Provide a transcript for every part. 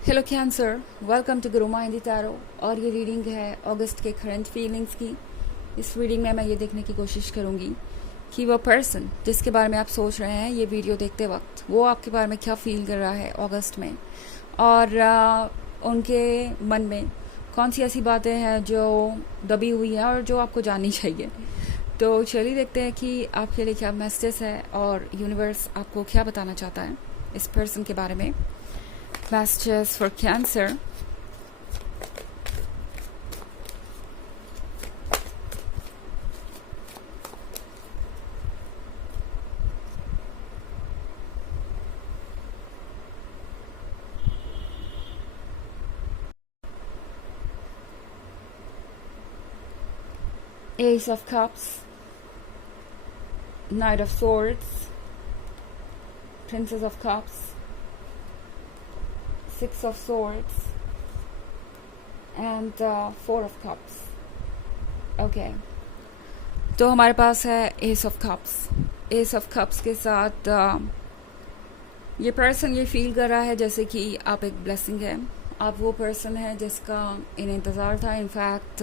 Hello cancer, welcome to Guru माइंडी tarot. और ये reading है अगस्त के करंट फीलिंग्स की। इस रीडिंग में मैं ये देखने की कोशिश करूँगी कि वो पर्सन जिसके बारे में आप सोच रहे हैं ये वीडियो देखते वक्त, वो आपके बारे में क्या फील कर रहा है अगस्त में, और उनके मन में कौन सी ऐसी बातें हैं जो दबी हुई हैं और जो आपको जाननी चाहिए। तो चलिए देखते हैं कि आपके लिए क्या मैसेज है और यूनिवर्स आपको क्या बताना चाहता है इस पर्सन के बारे में। Messages for Cancer. Ace of Cups, Knight of Swords, Princess of Cups, Six of Swords, and Four of Cups. Okay. तो हमारे पास है Ace of Cups. Ace of Cups के साथ ये पर्सन ये फील कर रहा है जैसे कि आप एक ब्लेसिंग है। आप वो पर्सन है जिसका इन्हें इंतज़ार था। इनफैक्ट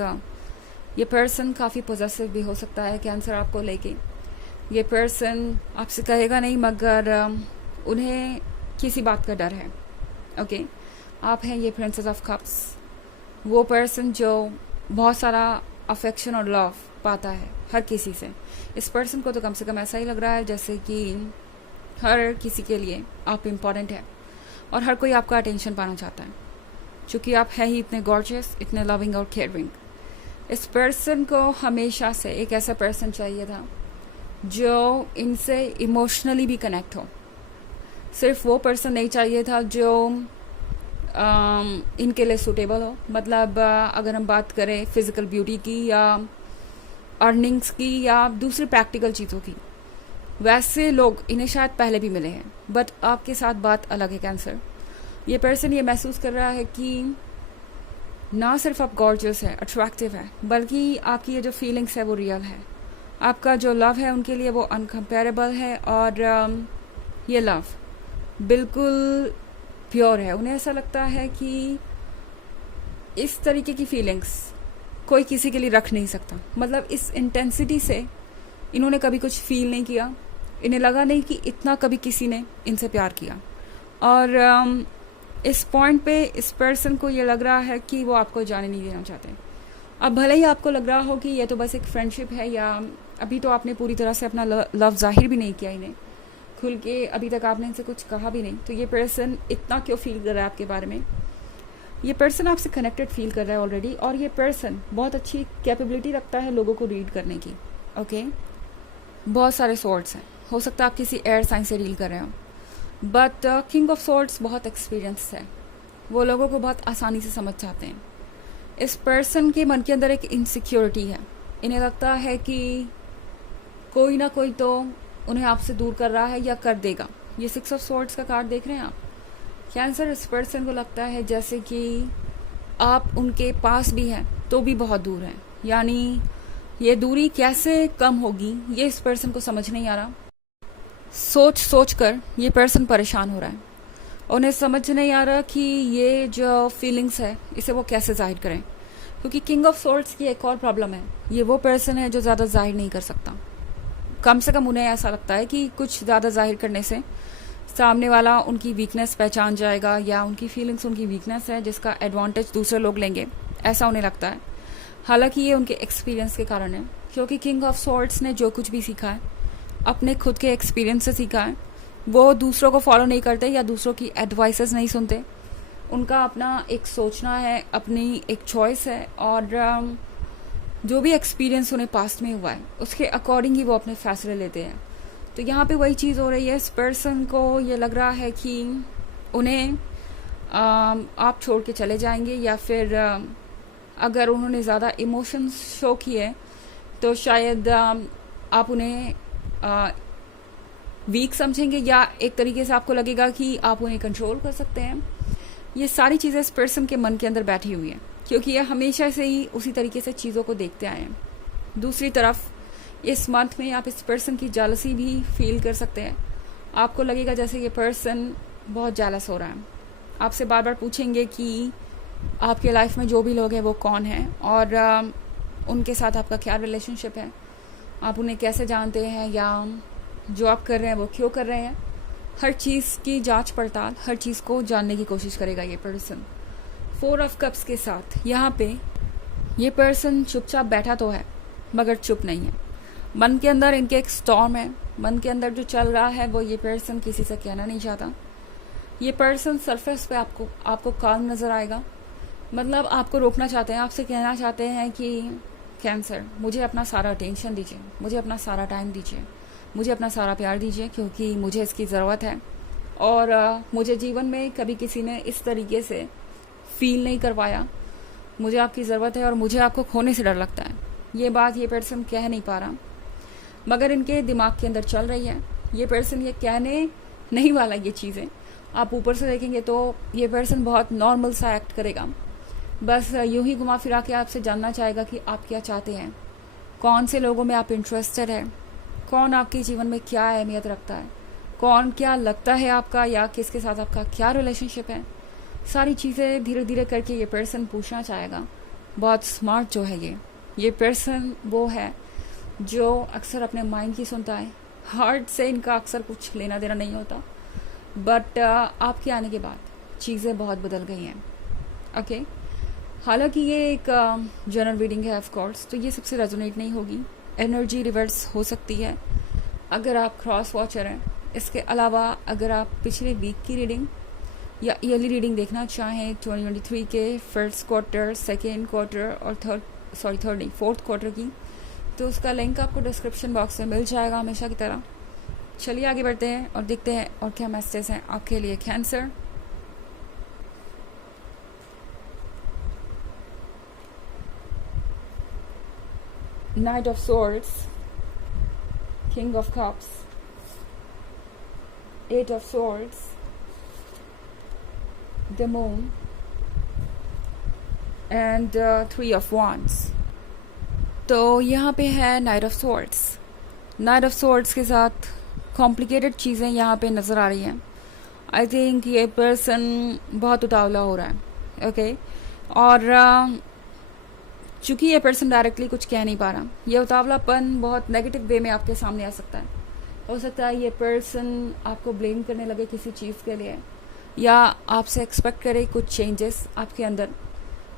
ये पर्सन काफ़ी पॉजिटिव भी हो सकता है कैंसर आपको लेके। ये पर्सन आपसे कहेगा नहीं मगर उन्हें किसी बात का डर है। ओके, आप हैं ये प्रिंसेस ऑफ कप्स, वो पर्सन जो बहुत सारा अफेक्शन और लव पाता है हर किसी से। इस पर्सन को तो कम से कम ऐसा ही लग रहा है जैसे कि हर किसी के लिए आप इम्पॉर्टेंट है और हर कोई आपका अटेंशन पाना चाहता है, क्योंकि आप हैं ही इतने गॉर्जियस, इतने लविंग और केयरिंग। इस पर्सन को हमेशा से एक ऐसा पर्सन चाहिए था जो इनसे इमोशनली भी कनेक्ट हो। सिर्फ वो पर्सन नहीं चाहिए था जो इनके लिए सूटेबल हो। मतलब अगर हम बात करें फिजिकल ब्यूटी की या अर्निंग्स की या दूसरी प्रैक्टिकल चीज़ों की, वैसे लोग इन्हें शायद पहले भी मिले हैं, बट आपके साथ बात अलग है कैंसर। ये पर्सन ये महसूस कर रहा है कि ना सिर्फ आप गॉर्जियस है, अट्रैक्टिव है, बल्कि आपकी ये जो फीलिंग्स है वो रियल है। आपका जो लव है उनके लिए वो अनकम्पेरेबल है और ये लव बिल्कुल प्योर है। उन्हें ऐसा लगता है कि इस तरीके की फीलिंग्स कोई किसी के लिए रख नहीं सकता। मतलब इस इंटेंसिटी से इन्होंने कभी कुछ फील नहीं किया। इन्हें लगा नहीं कि इतना कभी किसी ने इनसे प्यार किया। और इस पॉइंट पे इस पर्सन को ये लग रहा है कि वो आपको जाने नहीं देना चाहते। अब भले ही आपको लग रहा हो कि ये तो बस एक फ्रेंडशिप है, या अभी तो आपने पूरी तरह से अपना लव जाहिर भी नहीं किया इन्हें खुल के, अभी तक आपने इनसे कुछ कहा भी नहीं, तो ये पर्सन इतना क्यों फील कर रहा है आपके बारे में। ये पर्सन आपसे कनेक्टेड फील कर रहा है ऑलरेडी, और ये पर्सन बहुत अच्छी कैपेबिलिटी रखता है लोगों को रीड करने की। ओके, बहुत सारे सॉर्ट्स हैं, हो सकता है आप किसी एयर साइन से डील कर रहे हो, बट किंग ऑफ सॉर्ट्स बहुत एक्सपीरियंस है, वो लोगों को बहुत आसानी से समझ जाते हैं। इस पर्सन के मन के अंदर एक इनसिक्योरिटी है। इन्हें लगता है कि कोई ना कोई तो उन्हें आपसे दूर कर रहा है या कर देगा। ये सिक्स ऑफ सॉर्ड्स का कार्ड देख रहे हैं आप कैंसर। इस पर्सन को लगता है जैसे कि आप उनके पास भी हैं तो भी बहुत दूर हैं। यानी ये दूरी कैसे कम होगी ये इस पर्सन को समझ नहीं आ रहा। सोच सोच कर ये पर्सन परेशान हो रहा है। उन्हें समझ नहीं आ रहा कि ये जो फीलिंग्स है इसे वो कैसे जाहिर करें, क्योंकि किंग ऑफ सॉर्ड्स की एक और प्रॉब्लम है, ये वो पर्सन है जो ज़्यादा जाहिर नहीं कर सकता। कम से कम उन्हें ऐसा लगता है कि कुछ ज़्यादा जाहिर करने से सामने वाला उनकी वीकनेस पहचान जाएगा, या उनकी फीलिंग्स उनकी वीकनेस है जिसका एडवांटेज दूसरे लोग लेंगे, ऐसा उन्हें लगता है। हालांकि ये उनके एक्सपीरियंस के कारण है, क्योंकि किंग ऑफ सॉर्ड्स ने जो कुछ भी सीखा है अपने खुद के एक्सपीरियंस से सीखा है। वो दूसरों को फॉलो नहीं करते या दूसरों की एडवाइसेस नहीं सुनते। उनका अपना एक सोचना है, अपनी एक चॉइस है, और जो भी एक्सपीरियंस उन्हें पास्ट में हुआ है उसके अकॉर्डिंग ही वो अपने फैसले लेते हैं। तो यहाँ पे वही चीज़ हो रही है। इस पर्सन को ये लग रहा है कि उन्हें आप छोड़ के चले जाएंगे, या फिर अगर उन्होंने ज़्यादा इमोशंस शो किए तो शायद आप उन्हें वीक समझेंगे, या एक तरीके से आपको लगेगा कि आप उन्हें कंट्रोल कर सकते हैं। ये सारी चीज़ें इस पर्सन के मन के अंदर बैठी हुई हैं, क्योंकि ये हमेशा से ही उसी तरीके से चीज़ों को देखते आए हैं। दूसरी तरफ इस मंथ में आप इस पर्सन की जालसी भी फील कर सकते हैं। आपको लगेगा जैसे ये पर्सन बहुत जेलस हो रहा है आपसे बार बार पूछेंगे कि आपके लाइफ में जो भी लोग हैं वो कौन हैं और उनके साथ आपका क्या रिलेशनशिप है, आप उन्हें कैसे जानते हैं, या जो आप कर रहे हैं वो क्यों कर रहे हैं। हर चीज़ की जांच पड़ताल, हर चीज़ को जानने की कोशिश करेगा ये पर्सन। 4 ऑफ कप्स के साथ यहाँ पे ये पर्सन चुपचाप बैठा तो है मगर चुप नहीं है। मन के अंदर इनके एक स्टॉर्म है, मन के अंदर जो चल रहा है वो ये पर्सन किसी से कहना नहीं चाहता। ये पर्सन सरफेस पे आपको काम नज़र आएगा, मतलब आपको रोकना चाहते हैं, आपसे कहना चाहते हैं कि कैंसर मुझे अपना सारा अटेंशन दीजिए, मुझे अपना सारा टाइम दीजिए, मुझे अपना सारा प्यार दीजिए, क्योंकि मुझे इसकी ज़रूरत है। और मुझे जीवन में कभी किसी ने इस तरीके से फील नहीं करवाया। मुझे आपकी ज़रूरत है और मुझे आपको खोने से डर लगता है। ये बात ये पर्सन कह नहीं पा रहा मगर इनके दिमाग के अंदर चल रही है। ये पर्सन ये कहने नहीं वाला ये चीज़ें। आप ऊपर से देखेंगे तो ये पर्सन बहुत नॉर्मल सा एक्ट करेगा, बस यूं ही घुमा फिरा के आपसे जानना चाहेगा कि आप क्या चाहते हैं, कौन से लोगों में आप इंटरेस्टेड है, कौन आपके जीवन में क्या अहमियत रखता है, कौन क्या लगता है आपका, या किसके साथ आपका क्या रिलेशनशिप है। सारी चीज़ें धीरे धीरे करके ये पर्सन पूछना चाहेगा। बहुत स्मार्ट जो है ये पर्सन वो है जो अक्सर अपने माइंड की सुनता है। हार्ट से इनका अक्सर कुछ लेना देना नहीं होता, बट आपके आने के बाद चीज़ें बहुत बदल गई हैं। ओके, हालांकि ये एक जनरल रीडिंग है ऑफ कोर्स, तो ये सबसे रेजोनेट नहीं होगी। एनर्जी रिवर्स हो सकती है अगर आप क्रॉस वॉचर हैं। इसके अलावा अगर आप पिछले वीक की रीडिंग या ईयरली रीडिंग देखना चाहें 2023 के फर्स्ट क्वार्टर, सेकेंड क्वार्टर और फोर्थ क्वार्टर की, तो उसका लिंक आपको डिस्क्रिप्शन बॉक्स में मिल जाएगा हमेशा की तरह। चलिए आगे बढ़ते हैं और देखते हैं और क्या मैसेज हैं आपके लिए cancer. Knight of Swords, King of Cups, 8 of Swords, the Moon, and 3 of Wands. तो यहाँ पे है Knight of Swords। Knight of Swords के साथ कॉम्प्लिकेटेड चीज़ें यहाँ पे नज़र आ रही हैं। आई थिंक ये पर्सन बहुत उतावला हो रहा है। ओके, और चूँकि ये पर्सन डायरेक्टली कुछ कह नहीं पा रहा, ये उतावलापन बहुत नेगेटिव वे में आपके सामने आ सकता है। हो सकता है ये पर्सन आपको ब्लेम करने लगे किसी चीज़ के लिए, या आपसे एक्सपेक्ट करे कुछ चेंजेस आपके अंदर।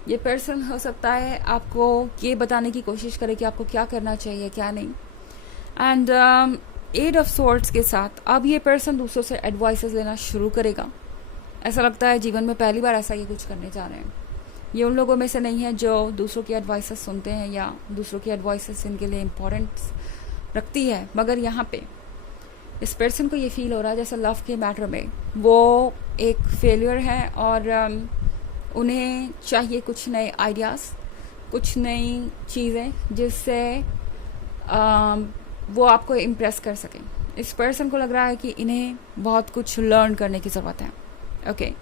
ये पर्सन हो सकता है आपको ये बताने की कोशिश करे कि आपको क्या करना चाहिए क्या नहीं। एंड 8 ऑफ स्वॉर्ड्स के साथ अब ये पर्सन दूसरों से एडवाइसेस लेना शुरू करेगा। ऐसा लगता है जीवन में पहली बार ऐसा ये कुछ करने जा रहे हैं। ये उन लोगों में से नहीं है जो दूसरों की एडवाइसेस सुनते हैं या दूसरों की एडवाइसेस इनके लिए इम्पोर्टेंस रखती है, मगर यहाँ पे इस पर्सन को ये फील हो रहा है जैसे लव के मैटर में वो एक फेलियर है और उन्हें चाहिए कुछ नए आइडियाज़, कुछ नई चीज़ें जिससे वो आपको इम्प्रेस कर सकें। इस पर्सन को लग रहा है कि इन्हें बहुत कुछ लर्न करने की ज़रूरत है। ओके,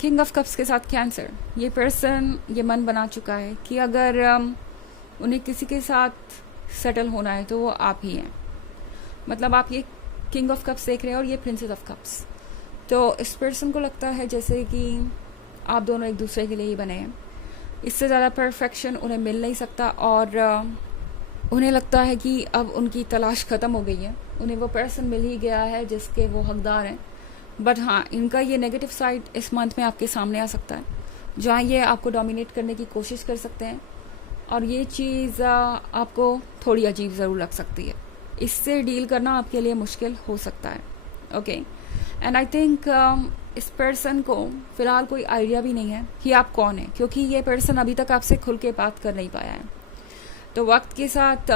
किंग ऑफ कप्स के साथ कैंसर। ये पर्सन ये मन बना चुका है कि अगर उन्हें किसी के साथ सेटल होना है तो वो आप ही हैं। मतलब आप ये किंग ऑफ कप्स देख रहे हैं और ये प्रिंसेस ऑफ कप्स। तो इस पर्सन को लगता है जैसे कि आप दोनों एक दूसरे के लिए ही बने हैं। इससे ज़्यादा परफेक्शन उन्हें मिल नहीं सकता और उन्हें लगता है कि अब उनकी तलाश ख़त्म हो गई है, उन्हें वो पर्सन मिल ही गया है जिसके वो हकदार हैं। बट हाँ, इनका ये नेगेटिव साइड इस मंथ में आपके सामने आ सकता है, जहाँ ये आपको डोमिनेट करने की कोशिश कर सकते हैं और ये चीज़ आपको थोड़ी अजीब ज़रूर लग सकती है। इससे डील करना आपके लिए मुश्किल हो सकता है। ओके, एंड आई थिंक इस पर्सन को फ़िलहाल कोई आइडिया भी नहीं है कि आप कौन हैं, क्योंकि ये पर्सन अभी तक आपसे खुल के बात कर नहीं पाया है। तो वक्त के साथ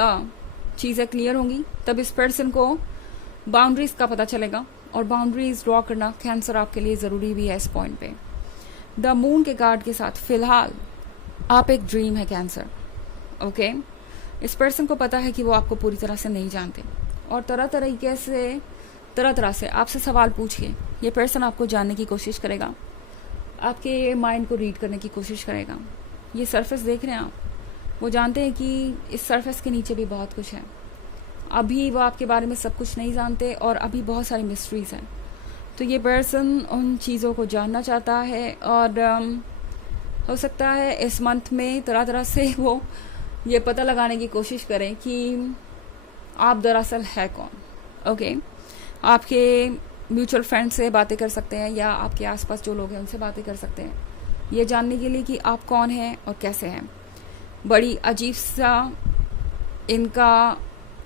चीज़ें क्लियर होंगी, तब इस पर्सन को बाउंड्रीज़ का पता चलेगा और बाउंड्रीज ड्रॉ करना कैंसर आपके लिए ज़रूरी भी है इस पॉइंट पे। द मून के कार्ड के साथ फिलहाल आप एक ड्रीम है कैंसर। ओके, इस पर्सन को पता है कि वो आपको पूरी तरह से नहीं जानते और तरह तरह से आपसे सवाल पूछ के ये पर्सन आपको जानने की कोशिश करेगा, आपके माइंड को रीड करने की कोशिश करेगा। ये सरफेस देख रहे हैं आप, वो जानते हैं कि इस सरफेस के नीचे भी बहुत कुछ है। अभी वो आपके बारे में सब कुछ नहीं जानते और अभी बहुत सारी मिस्ट्रीज हैं। तो ये पर्सन उन चीज़ों को जानना चाहता है और हो सकता है इस मंथ में तरह तरह से वो ये पता लगाने की कोशिश करें कि आप दरअसल है कौन। ओके, आपके म्यूचुअल फ्रेंड से बातें कर सकते हैं या आपके आसपास जो लोग हैं उनसे बातें कर सकते हैं ये जानने के लिए कि आप कौन हैं और कैसे हैं। बड़ी अजीब सा इनका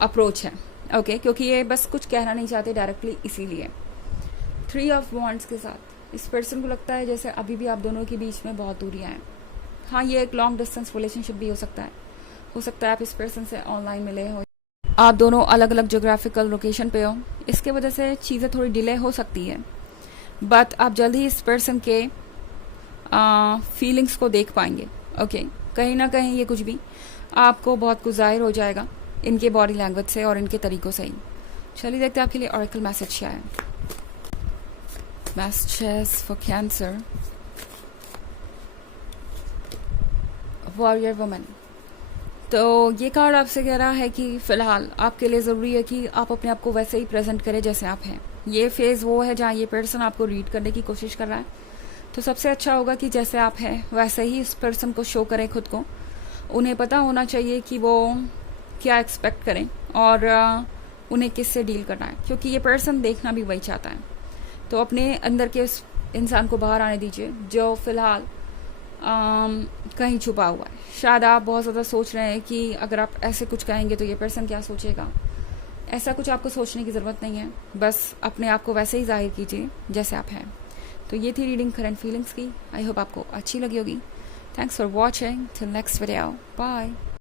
अप्रोच है। ओके, क्योंकि ये बस कुछ कहना नहीं चाहते डायरेक्टली, इसीलिए 3 ऑफ वॉन्ड्स के साथ इस पर्सन को लगता है जैसे अभी भी आप दोनों के बीच में बहुत दूरियां हैं। हाँ, ये एक लॉन्ग डिस्टेंस रिलेशनशिप भी हो सकता है आप इस पर्सन से ऑनलाइन मिले हो, आप दोनों अलग अलग जोग्राफिकल लोकेशन पे हो, इसके वजह से चीज़ें थोड़ी डिले हो सकती है। बट आप जल्द ही इस पर्सन के फीलिंग्स को देख पाएंगे। ओके, कहीं ना कहीं ये कुछ भी आपको बहुत कुछ जाहिर हो जाएगा इनके बॉडी लैंग्वेज से और इनके तरीकों से ही। चलिए देखते हैं आपके लिए ऑरेकल मैसेज क्या है। Messages for cancer, warrior woman. तो ये कार्ड आपसे कह रहा है कि फ़िलहाल आपके लिए ज़रूरी है कि आप अपने आप को वैसे ही प्रेजेंट करें जैसे आप हैं। ये फेज़ वो है जहाँ ये पर्सन आपको रीड करने की कोशिश कर रहा है, तो सबसे अच्छा होगा कि जैसे आप हैं वैसे ही इस पर्सन को शो करें खुद को। उन्हें पता होना चाहिए कि वो क्या एक्सपेक्ट करें और उन्हें किससे डील करना है, क्योंकि ये पर्सन देखना भी वही चाहता है। तो अपने अंदर के उस इंसान को बाहर आने दीजिए जो फ़िलहाल कहीं छुपा हुआ है। शायद आप बहुत ज़्यादा सोच रहे हैं कि अगर आप ऐसे कुछ कहेंगे तो ये पर्सन क्या सोचेगा। ऐसा कुछ आपको सोचने की ज़रूरत नहीं है, बस अपने आप को वैसे ही जाहिर कीजिए जैसे आप हैं। तो ये थी रीडिंग करंट फीलिंग्स की। आई होप आपको अच्छी लगी होगी। Thanks for watching, till next video, bye.